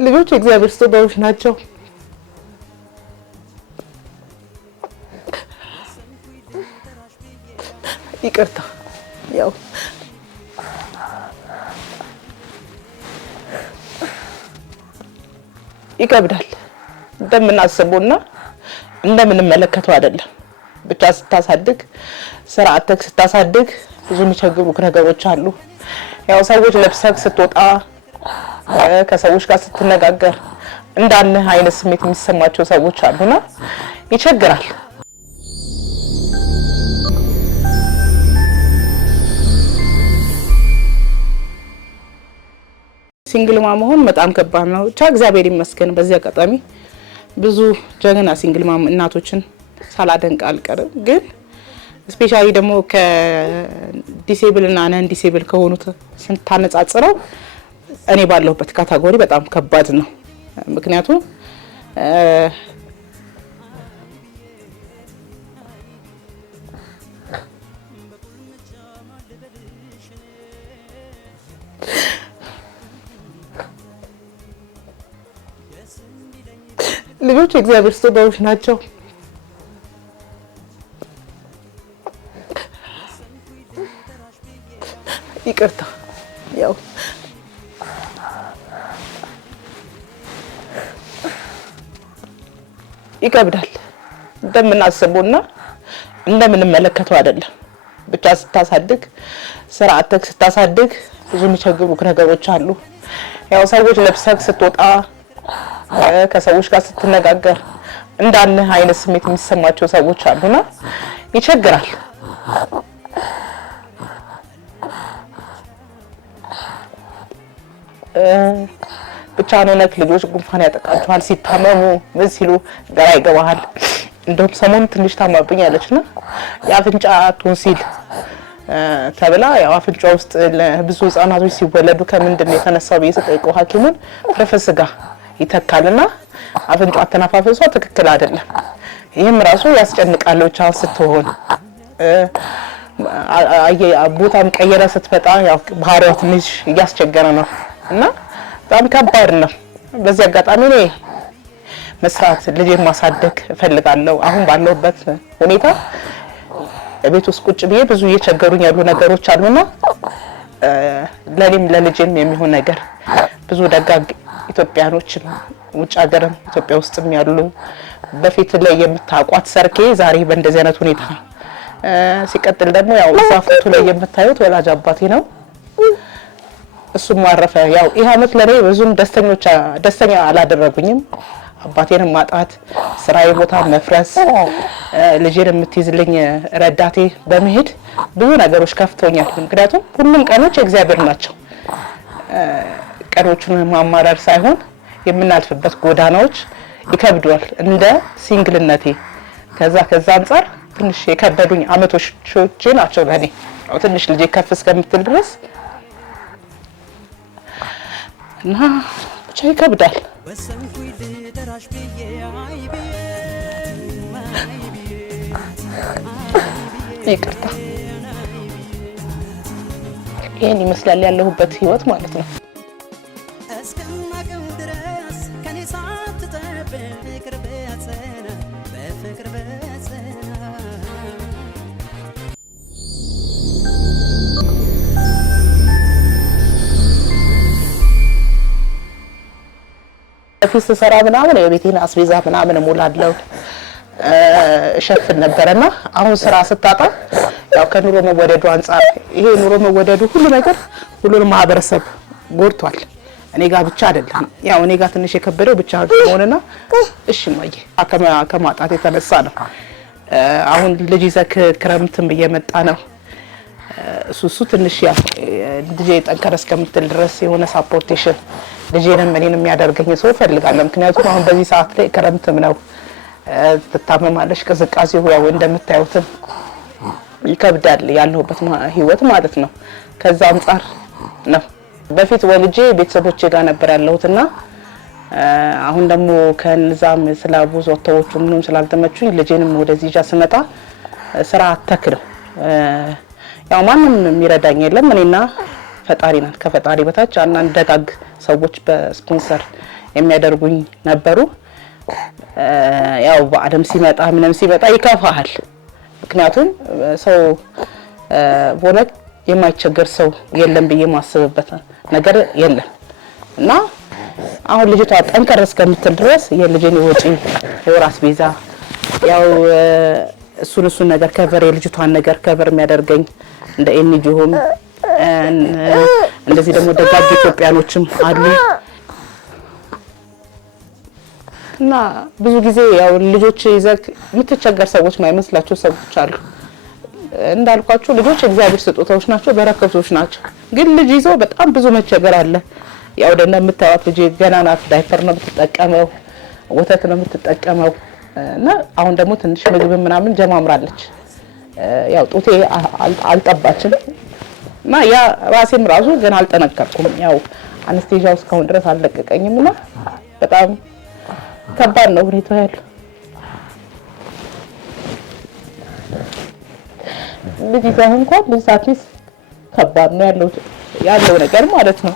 ልጆች እግዚአብሔር ስጦታዎች ናቸው። ይቅርታ ያው ይከብዳል እንደምናስበውና እንደምንመለከተው አይደለም። ብቻ ስታሳድግ ስርዓትክ ስታሳድግ ብዙ የሚቸግሩ ነገሮች አሉ። ያው ሰዎች ለብሰክ ስትወጣ ከሰዎች ጋር ስትነጋገር እንዳለ አይነት ስሜት የሚሰማቸው ሰዎች አሉና ይቸግራል። ሲንግል ማም መሆን በጣም ከባድ ነው። ብቻ እግዚአብሔር ይመስገን በዚህ አጋጣሚ ብዙ ጀግና ሲንግል ማም እናቶችን ሳላደንቅ አልቀርም። ግን ስፔሻሊ ደግሞ ከዲሴብል እና ነን ዲሴብል ከሆኑት ስንታነጻጽረው እኔ ባለሁበት ካታጎሪ በጣም ከባድ ነው። ምክንያቱም ልጆች እግዚአብሔር ስጦታዎች ናቸው። ይቅርታ ያው ይከብዳል እንደምናስበውና እንደምንመለከተው አይደለም። ብቻ ስታሳድግ ስርዓትክ ስታሳድግ ብዙ የሚቸግሩ ነገሮች አሉ። ያው ሰዎች ለብሰክ ስትወጣ ከሰዎች ጋር ስትነጋገር እንዳለ አይነት ስሜት የሚሰማቸው ሰዎች አሉና ይቸግራል። ብቻ ነው ልጆች ጉንፋን ያጠቃቸዋል ሲታመሙ ምን ሲሉ ግራ ይገባሃል። እንደውም ሰሞኑን ትንሽ ታማብኝ አለችና የአፍንጫ ቶንሲል ተብላ ያው አፍንጫ ውስጥ ለብዙ ህፃናቶች ሲወለዱ ከምንድነው የተነሳው በየተጠይቀው ሐኪሙን ፍርፍር ስጋ ይተካልና አፍንጫ አተነፋፈሷ ትክክል አይደለም። ይሄም ራሱ ያስጨንቃል። ብቻ ስትሆን ቦታም ቀየረ ስትመጣ ያው ባህሪዋ ትንሽ እያስቸገረ ነው እና በጣም ከባድ ነው። በዚህ አጋጣሚ እኔ መስራት ልጄን ማሳደግ እፈልጋለሁ። አሁን ባለውበት ሁኔታ ቤት ውስጥ ቁጭ ብዬ ብዙ እየቸገሩኝ ያሉ ነገሮች አሉና ለኔም ለልጄም የሚሆን ነገር ብዙ ደጋግ ኢትዮጵያኖችም ውጭ ሀገርም ኢትዮጵያ ውስጥም ያሉ በፊት ላይ የምታቋት ሰርኬ ዛሬ በእንደዚህ አይነት ሁኔታ ሲቀጥል ደግሞ ያው እዛ ፎቶ ላይ የምታዩት ወላጅ አባቴ ነው። እሱም ማረፈ። ያው ይሄ አመት ለኔ ብዙም ደስተኛ አላደረጉኝም። አባቴንም ማጣት፣ ስራዬ ቦታ መፍረስ፣ ልጄን የምትይዝልኝ ረዳቴ በመሄድ ብዙ ነገሮች ከፍቶኛል። ምክንያቱም ሁሉም ቀኖች እግዚአብሔር ናቸው። ቀኖቹን ማማረር ሳይሆን የምናልፍበት ጎዳናዎች ይከብዷል እንደ ሲንግልነቴ። ከዛ አንፃር ትንሽ የከበዱኝ አመቶች ናቸው ለኔ። ትንሽ ልጄ ከፍ እስከምትል ድረስ እና ብቻ ይከብዳል። ይቅርታ ይሄን ይመስላል ያለሁበት ህይወት ማለት ነው። ፊስ ሰራ ምናምን የቤቴን አስቤዛ ምናምን ሞላለሁ እሸፍን ነበርና አሁን ስራ ስታጣ ያው ከኑሮ መወደዱ አንፃር ይሄ ኑሮ መወደዱ ሁሉ ነገር ሁሉንም ማህበረሰብ ጎድቷል። እኔ ጋር ብቻ አይደለም። ያው እኔ ጋር ትንሽ የከበደው ብቻ ሆነና እሺ ማየ ከማጣት የተነሳ ነው። አሁን ልጅ ይዘክ ክረምትም እየመጣ ነው። እሱ ትንሽ ያው ልጄ ጠንከር እስከምትል ድረስ የሆነ ሳፖርቴሽን ልጄንም እኔንም ያደርገኝ ሰው ፈልጋለሁ። ምክንያቱም አሁን በዚህ ሰዓት ላይ ክረምትም ነው፣ ትታመማለሽ፣ ቅዝቃዜው ያው እንደምታዩትም ይከብዳል ያለሁበት ህይወት ማለት ነው። ከዛ አንፃር ነው በፊት ወልጄ ቤተሰቦቼ ጋር ነበር ያለሁትና አሁን ደግሞ ከንዛም ስላቡዝ ወጥተውቹ ምንም ስላልተመቹኝ ልጄንም ወደዚህ ጃ ስመጣ ስራ አተክለው ያው ማንንም የሚረዳኝ የለም እኔና ፈጣሪ ናት። ከፈጣሪ በታች አንዳንድ ደጋግ ሰዎች በስፖንሰር የሚያደርጉኝ ነበሩ። ያው በአደም ሲመጣ ምንም ሲመጣ ይከፋሃል። ምክንያቱም ሰው በእውነት የማይቸገር ሰው የለም ብዬ ማስብበት ነገር የለም እና አሁን ልጅቷ ጠንከር እስከምትል ድረስ የልጅን ወጪ የወር አስቤዛ ያው እሱን ነገር ከቨር የልጅቷን ነገር ከቨር የሚያደርገኝ እንደ ኤንጂኦም እንደዚህ ደግሞ ደጋግ ኢትዮጵያኖችም አሉ እና ብዙ ጊዜ ያው ልጆች ይዘክ የምትቸገር ሰዎች ማይመስላቸው ሰዎች አሉ። እንዳልኳችሁ ልጆች እግዚአብሔር ስጦታዎች ናቸው፣ በረከቶች ናቸው። ግን ልጅ ይዘው በጣም ብዙ መቸገር አለ። ያው እንደምታዩት ልጅ ገና ናት። ዳይፐር ነው የምትጠቀመው፣ ወተት ነው የምትጠቀመው እና አሁን ደግሞ ትንሽ ምግብ ምናምን ጀማምራለች። ያው ጡቴ አልጠባችም እና ያ ራሴም ራሱ ገና አልጠነከርኩም። ያው አንስቴዣው እስካሁን ድረስ አልለቀቀኝምና በጣም ከባድ ነው ሁኔታው ያለው። ልጅ ይዘህ እንኳን ልሳትስ ከባድ ነው ያለው ነገር ማለት ነው።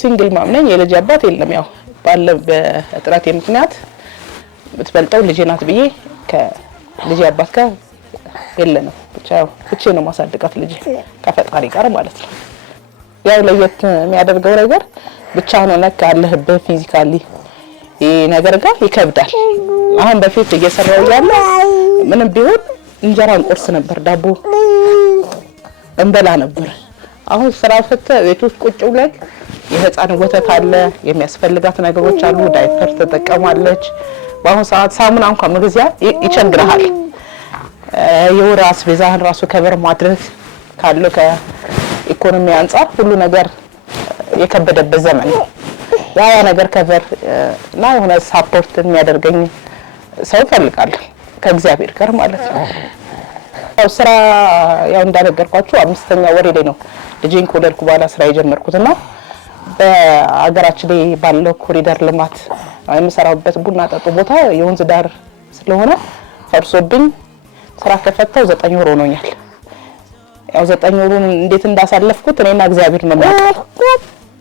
ሲንግል ማም ነኝ። የልጅ አባት የለም። ያው ባለ በእጥረቴ ምክንያት ብትበልጠው ልጄ ናት ብዬ ከልጅ አባት ጋር የለንም። ብቻ ነው ማሳደጋት ልጅ ከፈጣሪ ጋር ማለት ነው። ያው ለየት የሚያደርገው ነገር ብቻ ነው ነክ ያለህበት ፊዚካሊ ነገር ጋር ይከብዳል። አሁን በፊት እየሰራው ያለ ምንም ቢሆን እንጀራን ቁርስ ነበር፣ ዳቦ እንበላ ነበር። አሁን ስራ ፈተ ቤት ውስጥ ቁጭ ብለህ የህፃን ወተት አለ፣ የሚያስፈልጋት ነገሮች አሉ፣ ዳይፐር ተጠቀማለች። በአሁን ሰዓት ሳሙና እንኳን መግዛት ይቸግራል። የወር አስቤዛህን ራሱ ከበር ማድረግ ካለው ከኢኮኖሚ አንፃር ሁሉ ነገር የከበደበት ዘመን ነው። ያ ነገር ከበር እና የሆነ ሳፖርት የሚያደርገኝ ሰው ፈልጋለሁ ከእግዚአብሔር ጋር ማለት ነው። ስራ ያው እንዳነገርኳችሁ 5ኛ ወሬ ላይ ነው ልጄን ከወለድኩ በኋላ ስራ የጀመርኩትና በአገራችን ላይ ባለው ኮሪደር ልማት የምሰራበት ቡና ጠጡ ቦታ የወንዝ ዳር ስለሆነ ፈርሶብኝ ስራ ከፈታው 9 ወር ሆኖኛል። ያው 9 ወሩን እንዴት እንዳሳለፍኩት እኔና እግዚአብሔር ነው የሚያውቀው።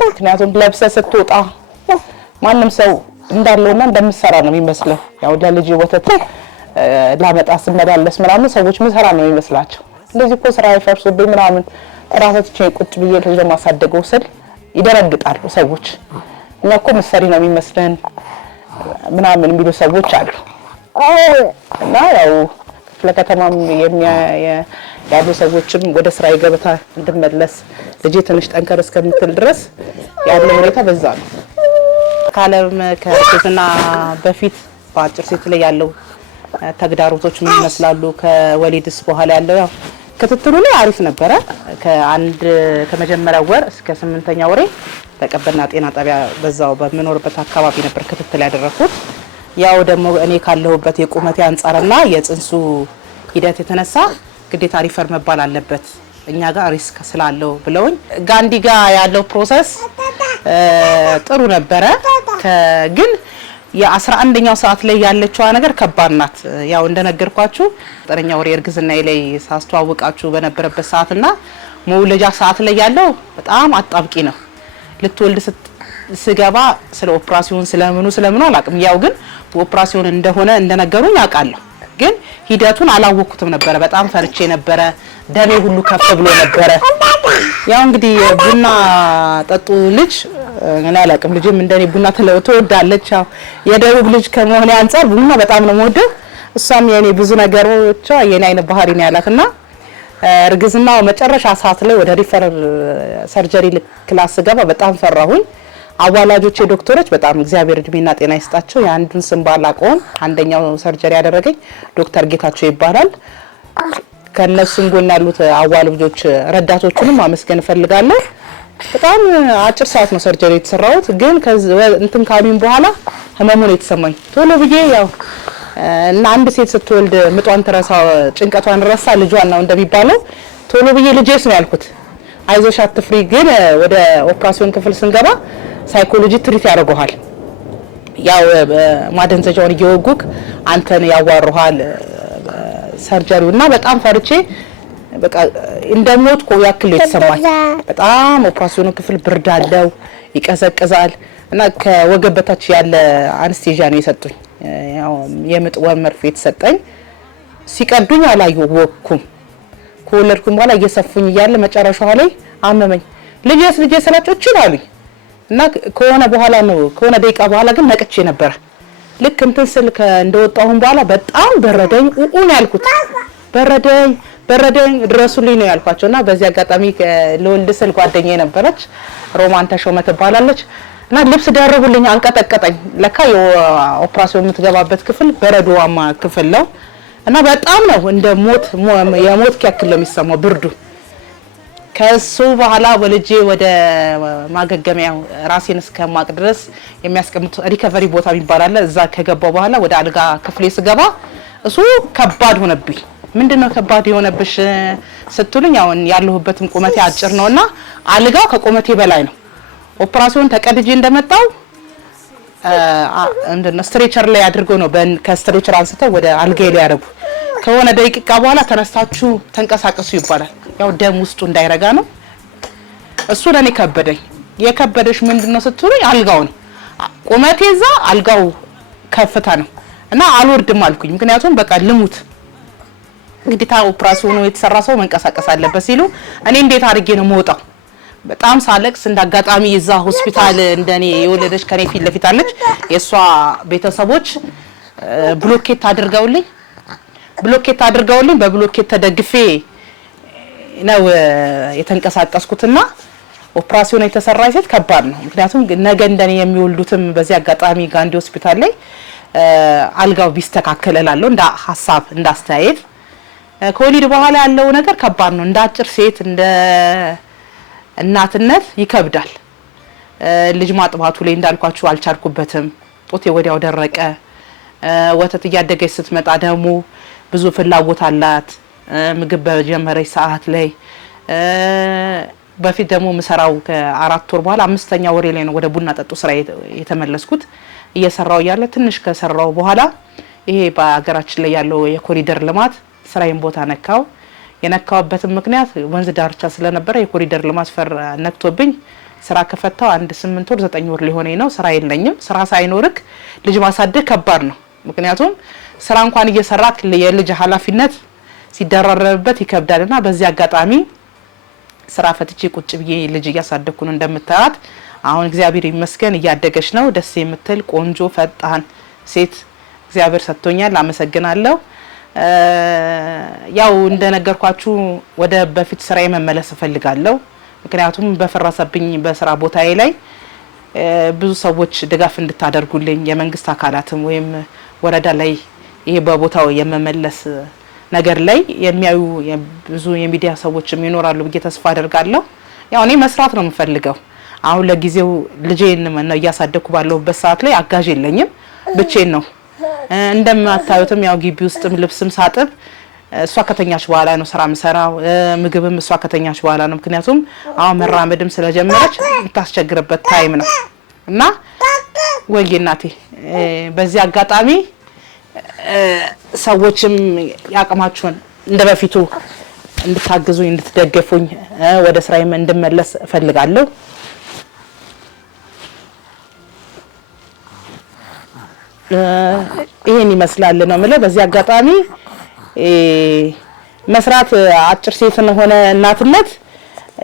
ምክንያቱም ለብሰህ ስትወጣ ማንም ሰው እንዳለውና እንደምሰራ ነው የሚመስለው። ያው ለልጅ ወተት ላመጣ ስመላለስ ምናምን ሰዎች ምሰራ ነው የሚመስላቸው። እንደዚህ እኮ ስራ ይፈርሱብኝ ምናምን ራሳችን ቁጭ ብዬ ልጅ ለማሳደገው ስል ይደረግጣሉ ሰዎች። እኛ እኮ ምሰሪ ነው የሚመስለን ምናምን የሚሉ ሰዎች አሉ። እና ያው ለከተማም ያሉ ሰዎችም ወደ ስራ ይገበታ እንድመለስ ልጅ ትንሽ ጠንከር እስከምትል ድረስ ያለው ሁኔታ በዛ ነው። ካለም ከሴትና በፊት በአጭር ሴት ላይ ያለው ተግዳሮቶች ምን ይመስላሉ? ከወሊድስ በኋላ ያለው ያው ክትትሉ ላይ አሪፍ ነበረ። ከመጀመሪያው ወር እስከ 8ኛ ወሬ በቀበና ጤና ጣቢያ በዛው በመኖርበት አካባቢ ነበር ክትትል ያደረኩት። ያው ደግሞ እኔ ካለሁበት የቁመቴ አንፃርና የጽንሱ ሂደት የተነሳ ግዴታ ሪፈር መባል አለበት እኛ ጋር ሪስክ ስላለው ብለውኝ ጋንዲ ጋር ያለው ፕሮሰስ ጥሩ ነበረ። ግን የ11ኛው ሰዓት ላይ ያለችው ነገር ከባድ ናት። ያው እንደነገርኳችሁ 9ኛ ወር እርግዝና ላይ ሳስተዋውቃችሁ በነበረበት ሰዓትና መውለጃ ሰዓት ላይ ያለው በጣም አጣብቂ ነው። ልትወልድ ስገባ ስለ ኦፕራሲዮን ስለምኑ አላቅም። ያው ግን ኦፕራሲዮን እንደሆነ እንደነገሩኝ አውቃለሁ። ግን ሂደቱን አላወኩትም ነበር። በጣም ፈርቼ ነበር። ደሜ ሁሉ ከፍ ብሎ ነበር። ያው እንግዲህ ቡና ጠጡ ልጅ እኔ አላቅም። ልጅም እንደኔ ቡና ትወዳለች። ያው የደቡብ ልጅ ከመሆኔ አንፃር ቡና በጣም ነው የምወደው። እሷም የኔ ብዙ ነገሮቿ የኔ አይነት ባህሪ ነው ያላትና እርግዝናው መጨረሻ ሰዓት ላይ ወደ ሪፈር ሰርጀሪ ክላስ ገባ። በጣም ፈራሁኝ። አዋላጆቼ ዶክተሮች በጣም እግዚአብሔር እድሜና ጤና ይስጣቸው። የአንዱን ስም ባላቀውም አንደኛው ሰርጀሪ ያደረገኝ ዶክተር ጌታቸው ይባላል። ከነሱም ጎን ያሉት አዋላጆች ረዳቶቹንም ማመስገን ፈልጋለሁ። በጣም አጭር ሰዓት ነው ሰርጀሪ የተሰራሁት። ግን እንትን ካሉኝ በኋላ ህመሙን የተሰማኝ ቶሎ ብዬ ያው እና አንድ ሴት ስትወልድ ምጧን ትረሳ ጭንቀቷን ረሳ ልጇን ነው እንደሚባለው ቶሎ ብዬ ልጄስ ነው ያልኩት። አይዞሽ አትፍሪ። ግን ወደ ኦፕራሲዮን ክፍል ስንገባ ሳይኮሎጂ ትሪት ያደርጉሃል። ያው ማደንዘጃውን እየወጉክ አንተን ያዋሩሃል ሰርጀሪውና በጣም ፈርቼ በቃ እንደሞት ኮ ያክል የተሰማኝ በጣም ኦፕራሲዮን ክፍል ብርድ አለው ይቀዘቅዛል እና ከወገብ በታች ያለ አንስቴዣ ነው የሰጡኝ። ያው የምጥ ወመርፌ የተሰጠኝ ሲቀዱኝ አላየሁኩም። ከወለድኩም በኋላ እየሰፉኝ እያለ መጨረሻው ላይ አመመኝ። ልጄ ስላቸው አሉኝ እና ከሆነ በኋላ ነው ከሆነ ደቂቃ በኋላ ግን ነቅቼ ነበር። ልክ እንትን ስል እንደወጣሁን በኋላ በጣም በረደኝ ኡኡን ያልኩት በረደኝ ድረሱልኝ ነው ያልኳቸውና በዚህ አጋጣሚ ለወልድ ስል ጓደኛዬ ነበረች ሮማን ተሾመ ትባላለች እና ልብስ ደርቡልኝ አንቀጠቀጠኝ። ለካ የኦፕራሲዮን የምትገባበት ክፍል በረዶዋማ ክፍል ነው እና በጣም ነው እንደ የሞት ያክል ነው የሚሰማው ብርዱ። ከሱ በኋላ ወልጄ ወደ ማገገሚያው ራሴን እስከማቅ ድረስ የሚያስቀምጡ ሪከቨሪ ቦታ ይባላል። እዛ ከገባው በኋላ ወደ አልጋ ክፍሌ ስገባ እሱ ከባድ ሆነብኝ። ምንድነው ከባድ የሆነብሽ ስትሉኝ ያው ያለሁበትም ቁመቴ አጭር ነውና አልጋው ከቁመቴ በላይ ነው። ኦፕራሲዮን ተቀድጄ እንደመጣው እንደነ ስትሬቸር ላይ አድርገው ነው ከስትሬቸር አንስተው ወደ አልጋዬ ላይ ያደርጉ። ከሆነ ደቂቃ በኋላ ተነስታችሁ ተንቀሳቀሱ ይባላል። ያው ደም ውስጡ እንዳይረጋ ነው። እሱ ለኔ ከበደኝ። የከበደሽ ምንድነው ስትሉኝ አልጋው ነው። ቁመቴ እዛ አልጋው ከፍታ ነው እና አልወርድም አልኩኝ። ምክንያቱም በቃ ልሙት ግዴታ ኦፕራሲዮኑ የተሰራ ሰው መንቀሳቀስ አለበት ሲሉ እኔ እንዴት አድርጌ ነው የምወጣው? በጣም ሳለቅስ እንዳጋጣሚ እዛ ሆስፒታል እንደኔ የወለደች ከኔ ፊት ለፊት አለች። የሷ ቤተሰቦች ብሎኬት አድርገውልኝ በብሎኬት ተደግፌ ነው የተንቀሳቀስኩትና ኦፕራሲዮን የተሰራ ሴት ከባድ ነው። ምክንያቱም ነገ እንደኔ የሚወልዱትም በዚህ አጋጣሚ ጋንዲ ሆስፒታል ላይ አልጋው ቢስተካከል እላለሁ እንደ ሐሳብ እንዳስተያየት። ከወሊድ በኋላ ያለው ነገር ከባድ ነው። እንደ አጭር ሴት እንደ እናትነት ይከብዳል። ልጅ ማጥባቱ ላይ እንዳልኳችሁ አልቻልኩበትም። ጦቴ ወዲያው ደረቀ። ወተት እያደገች ስትመጣ ደግሞ ብዙ ፍላጎት አላት ምግብ በጀመረች ሰዓት ላይ። በፊት ደግሞ ምሰራው ከ4 ወር በኋላ 5ኛ ወሬ ላይ ነው ወደ ቡና ጠጡ ስራ የተመለስኩት። እየሰራው ያለ ትንሽ ከሰራው በኋላ ይሄ በአገራችን ላይ ያለው የኮሪደር ልማት ስራዬን ቦታ ነካው። የነካውበትም ምክንያት ወንዝ ዳርቻ ስለነበረ የኮሪደር ልማት ፈር ነክቶብኝ ስራ ከፈታው 8 ወር 9 ወር ሊሆነኝ ነው። ስራ የለኝም። ስራ ሳይኖርክ ልጅ ማሳደግ ከባድ ነው። ምክንያቱም ስራ እንኳን እየሰራክ የልጅ ኃላፊነት ሲደራረብበት ይከብዳልና በዚህ አጋጣሚ ስራ ፈትቼ ቁጭ ብዬ ልጅ እያሳደግኩ ነው። እንደምታያት አሁን እግዚአብሔር ይመስገን እያደገች ነው። ደስ የምትል ቆንጆ ፈጣን ሴት እግዚአብሔር ሰጥቶኛል። አመሰግናለሁ። ያው እንደነገርኳችሁ ወደ በፊት ስራዬ መመለስ እፈልጋለሁ። ምክንያቱም በፈረሰብኝ በስራ ቦታዬ ላይ ብዙ ሰዎች ድጋፍ እንድታደርጉልኝ የመንግስት አካላትም ወይም ወረዳ ላይ ይሄ በቦታው የመመለስ ነገር ላይ የሚያዩ ብዙ የሚዲያ ሰዎችም ይኖራሉ ብዬ ተስፋ አደርጋለሁ። ያው እኔ መስራት ነው የምፈልገው። አሁን ለጊዜው ልጄን ነው እያሳደኩ ባለሁበት ሰዓት ላይ አጋዥ የለኝም፣ ብቻዬን ነው። እንደማታዩትም ያው ግቢ ውስጥም ልብስም ሳጥብ እሷ ከተኛች በኋላ ነው ስራ ምሰራው። ምግብም እሷ ከተኛች በኋላ ነው። ምክንያቱም አሁን መራመድም ስለጀመረች የምታስቸግርበት ታይም ነው እና ወይዬ እናቴ በዚህ አጋጣሚ ሰዎችም ያቀማችሁን እንደበፊቱ እንድታግዙኝ እንድትደገፉኝ ወደ ስራዬም እንድመለስ እፈልጋለሁ። ይሄን ይመስላል ነው ማለት። በዚህ አጋጣሚ መስራት አጭር ሴትን ሆነ እናትነት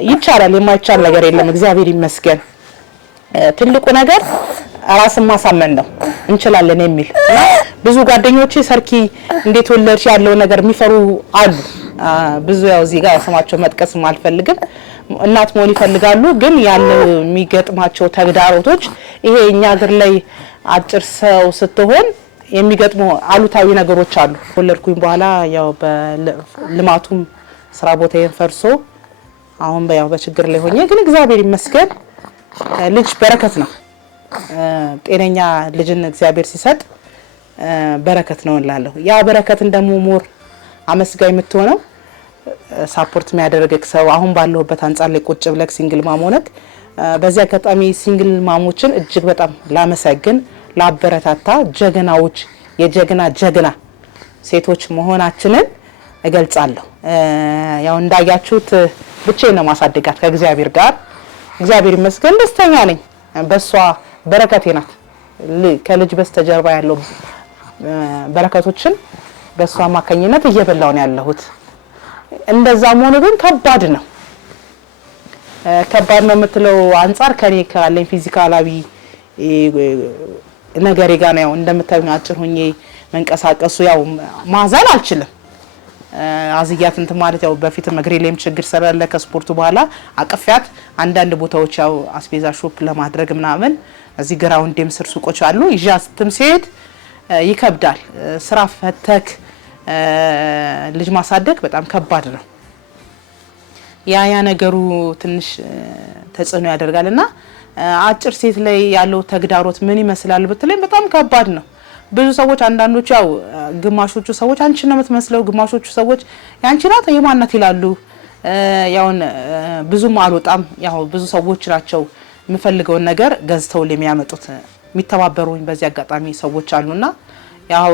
ይቻላል፣ የማይቻል ነገር የለም። እግዚአብሔር ይመስገን። ትልቁ ነገር ራስን ማሳመን ነው እንችላለን የሚል ብዙ ጓደኞቼ ሰርኪ እንዴት ወለድሽ ያለው ነገር የሚፈሩ አሉ። ብዙ ያው እዚህ ጋር ስማቸው መጥቀስ አልፈልግም። እናት መሆን ይፈልጋሉ፣ ግን ያለው የሚገጥማቸው ተግዳሮቶች ይሄ እኛ ሀገር ላይ አጭር ሰው ስትሆን የሚገጥሙ አሉታዊ ነገሮች አሉ። ወለድኩኝ በኋላ ያው በልማቱም ስራ ቦታዬን ፈርሶ አሁን ያው በችግር ላይ ሆኜ፣ ግን እግዚአብሔር ይመስገን ልጅ በረከት ነው። ጤነኛ ልጅን እግዚአብሔር ሲሰጥ በረከት ነው እላለሁ። ያ በረከት እንደሞ ሞር አመስጋኝ የምትሆነው ሳፖርት የሚያደርግክ ሰው አሁን ባለውበት አንጻር ላይ ቁጭ ብለክ ሲንግል ማም ሆነክ በዚህ አጋጣሚ ሲንግል ማሞችን እጅግ በጣም ላመሰግን ላበረታታ ጀግናዎች የጀግና ሴቶች መሆናችንን እገልጻለሁ። ያው እንዳያችሁት ብቻዬን ነው ማሳደጋት ከእግዚአብሔር ጋር እግዚአብሔር ይመስገን ደስተኛ ነኝ። በሷ በረከቴ ናት ከልጅ በስተጀርባ ያለው በረከቶችን በሷ ማከኝነት እየበላው ነው ያለሁት። እንደዛም ሆኖ ግን ከባድ ነው የምትለው አንፃር ከኔ ካለኝ ፊዚካላዊ ነገሬ ጋር ነው። እንደምታዩኝ አጭር ሆኜ መንቀሳቀሱ ያው ማዛል አልችልም። አዝያት እንት ማለት ያው በፊት እግሬ ላይም ችግር ስላለ ከስፖርቱ በኋላ አቅፊያት አንዳንድ ቦታዎች ያው አስቤዛ ሾፕ ለማድረግ ምናምን እዚህ ግራውንዴም ስር ሱቆች አሉ ይዣትም ሲሄድ ይከብዳል። ስራ ፈተክ ልጅ ማሳደግ በጣም ከባድ ነው። ያ ነገሩ ትንሽ ተጽዕኖ ያደርጋልና አጭር ሴት ላይ ያለው ተግዳሮት ምን ይመስላል ብትለኝ በጣም ከባድ ነው። ብዙ ሰዎች አንዳንዶቹ ያው ግማሾቹ ሰዎች አንቺ ነው የምትመስለው፣ ግማሾቹ ሰዎች ያንቺ ናት የማናት ይላሉ። ያውን ብዙም አልወጣም። ያው ብዙ ሰዎች ናቸው የምፈልገውን ነገር ገዝተው ለሚያመጡት የሚተባበሩኝ በዚህ አጋጣሚ ሰዎች አሉና ያው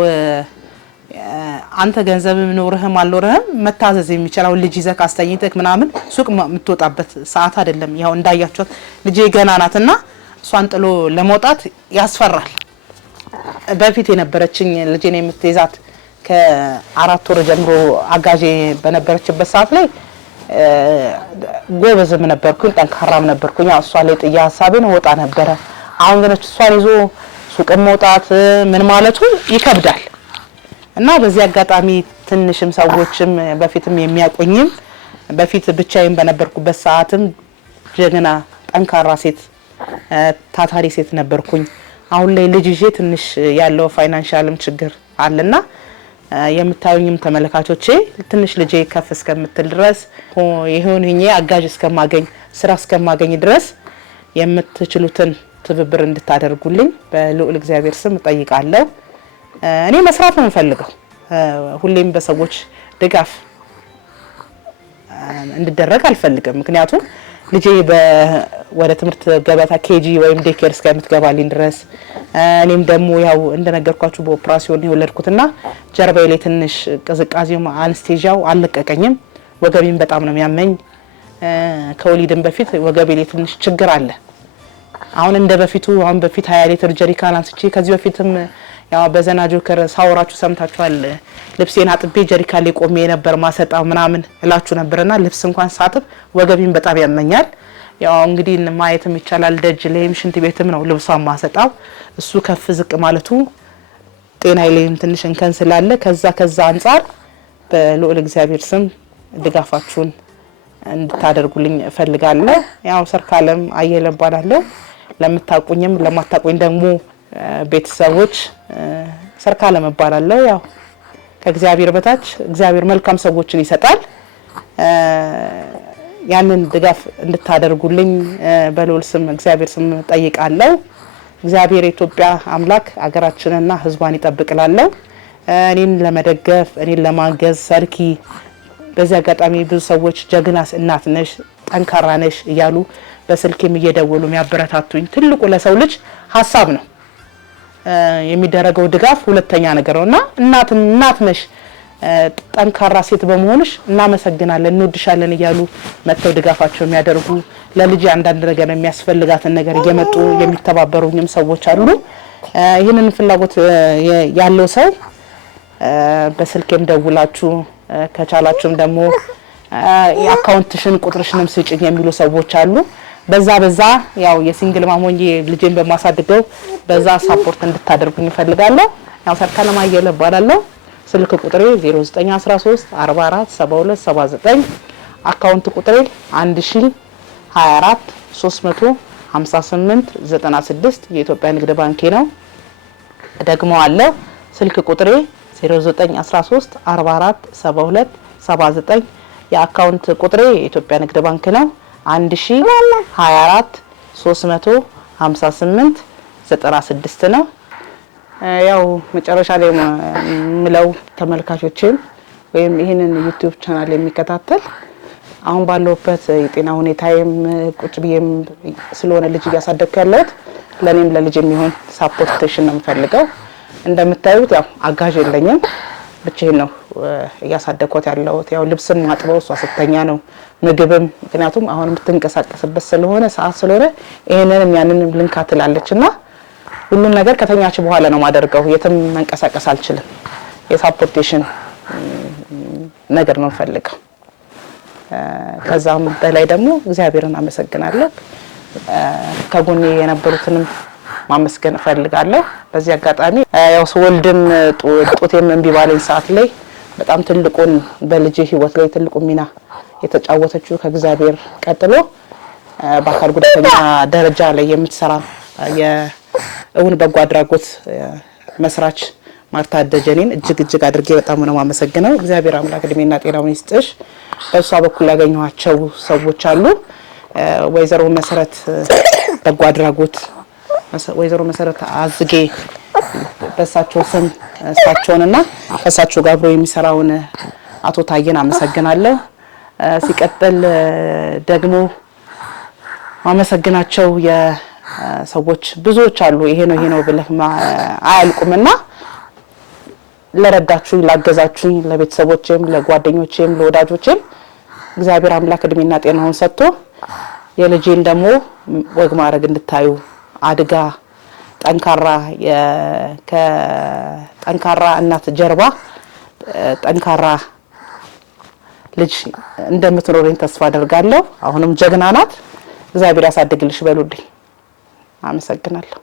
አንተ ገንዘብ ኖርህም አልኖርህም መታዘዝ የሚችለው ልጅ ይዘህ አስተኝተህ ምናምን ሱቅ የምትወጣበት ሰዓት አይደለም። ያው እንዳያችሁት ልጄ ገና ናትና እሷን ጥሎ ለመውጣት ያስፈራል። በፊት የነበረችኝ ልጄ ነው የምትይዛት ከ4 ወር ጀምሮ አጋዤ በነበረችበት ሰዓት ላይ ጎበዝም ነበርኩኝ ጠንካራም ነበርኩኝ። እሷ ላይ ጥያ ሐሳቤን ወጣ ነበረ። አሁን ግን እሷን ይዞ ሱቅ መውጣት ምን ማለቱ ይከብዳል እና በዚህ አጋጣሚ ትንሽም ሰዎችም በፊትም የሚያቆኝም በፊት ብቻዬን በነበርኩበት ሰዓትም ጀግና ጠንካራ ሴት ታታሪ ሴት ነበርኩኝ። አሁን ላይ ልጅ ይዤ ትንሽ ያለው ፋይናንሻልም ችግር አለና የምታዩኝም ተመለካቾቼ ትንሽ ልጄ ከፍ እስከምትል ድረስ ይሁንኝ አጋዥ እስከማገኝ ስራ እስከማገኝ ድረስ የምትችሉትን ትብብር እንድታደርጉልኝ በልዑል እግዚአብሔር ስም ጠይቃለሁ። እኔ መስራት ነው የምፈልገው። ሁሌም በሰዎች ድጋፍ እንድደረግ አልፈልግም። ምክንያቱም ልጄ ወደ ትምህርት ገበታ ኬጂ ወይም ዴኬር እስከምትገባልኝ ድረስ እኔም ደግሞ ያው እንደነገርኳችሁ በኦፕራሲዮን የወለድኩትና ጀርባዬ ላይ ትንሽ ቅዝቃዜው አንስቴዣው አልለቀቀኝም። ወገቤን በጣም ነው የሚያመኝ። ከወሊድም በፊት ወገቤ ላይ ትንሽ ችግር አለ። አሁን እንደ በፊቱ አሁን በፊት 20 ሊትር ጀሪካን አንስቼ ከዚህ በፊትም ያው በዘና ጆከር ሳወራችሁ ሰምታችኋል። ልብሴን አጥቤ ጀሪካን ላይ ቆሜ ነበር ማሰጣው ምናምን እላችሁ ነበርና ልብስ እንኳን ሳጥብ ወገቤን በጣም ያመኛል። ያው እንግዲህ ማየትም ይቻላል ደጅ ላይም ሽንት ቤትም ነው ልብሷን ማሰጣው። እሱ ከፍ ዝቅ ማለቱ ጤናዬ ላይም ትንሽ እንከን ስላለ ከዛ አንፃር በልዑል እግዚአብሔር ስም ድጋፋችሁን እንድታደርጉልኝ እፈልጋለሁ። ያው ሰርካለም አየለ እባላለሁ። ለምታቁኝም ለማታቁኝ ደግሞ ቤተሰቦች ሰርካለም እባላለሁ። ያው ከእግዚአብሔር በታች እግዚአብሔር መልካም ሰዎችን ይሰጣል። ያንን ድጋፍ እንድታደርጉልኝ በልዑል ስም እግዚአብሔር ስም ጠይቃለሁ። እግዚአብሔር የኢትዮጵያ አምላክ አገራችንና ሕዝቧን ይጠብቅላለሁ። እኔን ለመደገፍ እኔን ለማገዝ ሰርኪ በዚህ አጋጣሚ ብዙ ሰዎች ጀግናስ እናት ነሽ ጠንካራ ነሽ እያሉ በስልክም እየደወሉ የሚያበረታቱኝ ትልቁ ለሰው ልጅ ሐሳብ ነው። የሚደረገው ድጋፍ ሁለተኛ ነገር ነውና እናት ነሽ ጠንካራ ሴት በመሆንሽ እናመሰግናለን እንወድሻለን እያሉ መተው ድጋፋቸው የሚያደርጉ ለልጅ አንዳንድ ነገር የሚያስፈልጋትን ነገር እየመጡ የሚተባበሩኝም ሰዎች አሉ። ይሄንን ፍላጎት ያለው ሰው በስልክም ደውላችሁ ከቻላችሁም ደግሞ የአካውንትሽን ቁጥርሽንም ስጪኝ የሚሉ ሰዎች አሉ። በዛ ያው የሲንግል ማሞኝ ልጄን በማሳደገው በዛ ሳፖርት እንድታደርጉኝ እፈልጋለሁ። ያው ሰርካለም አየለ እባላለሁ። ስልክ ቁጥሬ 0913 44 72 79 አካውንት ቁጥሬ 1024 358 96 የኢትዮጵያ ንግድ ባንክ ነው። ደግሞ አለው ስልክ ቁጥሬ 0913 44 72 79 የአካውንት ቁጥሬ የኢትዮጵያ ንግድ ባንክ ነው። 1024 358 96 ነው። ያው መጨረሻ ላይ ምለው ተመልካቾቼም ወይም ይሄንን ዩቲዩብ ቻናል የሚከታተል አሁን ባለውበት የጤና ሁኔታዬም ቁጭ ብዬም ስለሆነ ልጅ እያሳደግኩ ያለሁት ለኔም ለልጅ የሚሆን ሳፖርቴሽን ነው የምፈልገው። እንደምታዩት ያው አጋዥ የለኝም፣ ብቻዬን ነው እያሳደግኩት ያለሁት። ያው ልብስም ማጥበው እሷ ስተኛ ነው፣ ምግብም ምክንያቱም አሁን የምትንቀሳቀስበት ስለሆነ ሰዓት ስለሆነ ይሄንንም ያንንም ልንካ ትላለችና ሁሉም ነገር ከተኛች በኋላ ነው ማደርገው። የትም መንቀሳቀስ አልችልም። የሳፖርቴሽን ነገር ነው ፈልገው። ከዛም በላይ ደግሞ እግዚአብሔርን አመሰግናለሁ። ከጎኔ የነበሩትንም ማመስገን ፈልጋለሁ። በዚህ አጋጣሚ ያው ስወልድም ጡቴም እምቢ ባለኝ ሰዓት ላይ በጣም ትልቁን በልጄ ህይወት ላይ ትልቁን ሚና የተጫወተችው ከእግዚአብሔር ቀጥሎ በአካል ጉዳተኛ ደረጃ ላይ የምትሰራ የእውን በጎ አድራጎት መስራች ማርታ ደጀኔን እጅግ አድርጌ በጣም ነው ማመሰግነው። እግዚአብሔር አምላክ እድሜና ጤናውን ይስጥሽ። በሷ በኩል ያገኘኋቸው ሰዎች አሉ። ወይዘሮ መሰረት በጎ አድራጎት ወይዘሮ መሰረት አዝጌ በሳቸው ስም እሳቸውንና ከሳቸው ጋር አብሮ የሚሰራውን አቶ ታየን አመሰግናለሁ። ሲቀጥል ደግሞ ማመሰግናቸው የሰዎች ብዙዎች አሉ። ይሄ ነው ብለህ አያልቁምና ለረዳችሁ፣ ላገዛችሁ፣ ለቤተሰቦቼም፣ ለጓደኞቼም፣ ለወዳጆቼም እግዚአብሔር አምላክ እድሜና ጤናውን ሰጥቶ የልጄን ደግሞ ወግ ማድረግ እንድታዩ አድጋ ጠንካራ ከጠንካራ እናት ጀርባ ጠንካራ ልጅ እንደምትኖረኝ ተስፋ አደርጋለሁ። አሁንም ጀግና ናት። እግዚአብሔር ያሳድግልሽ በሉልኝ። አመሰግናለሁ።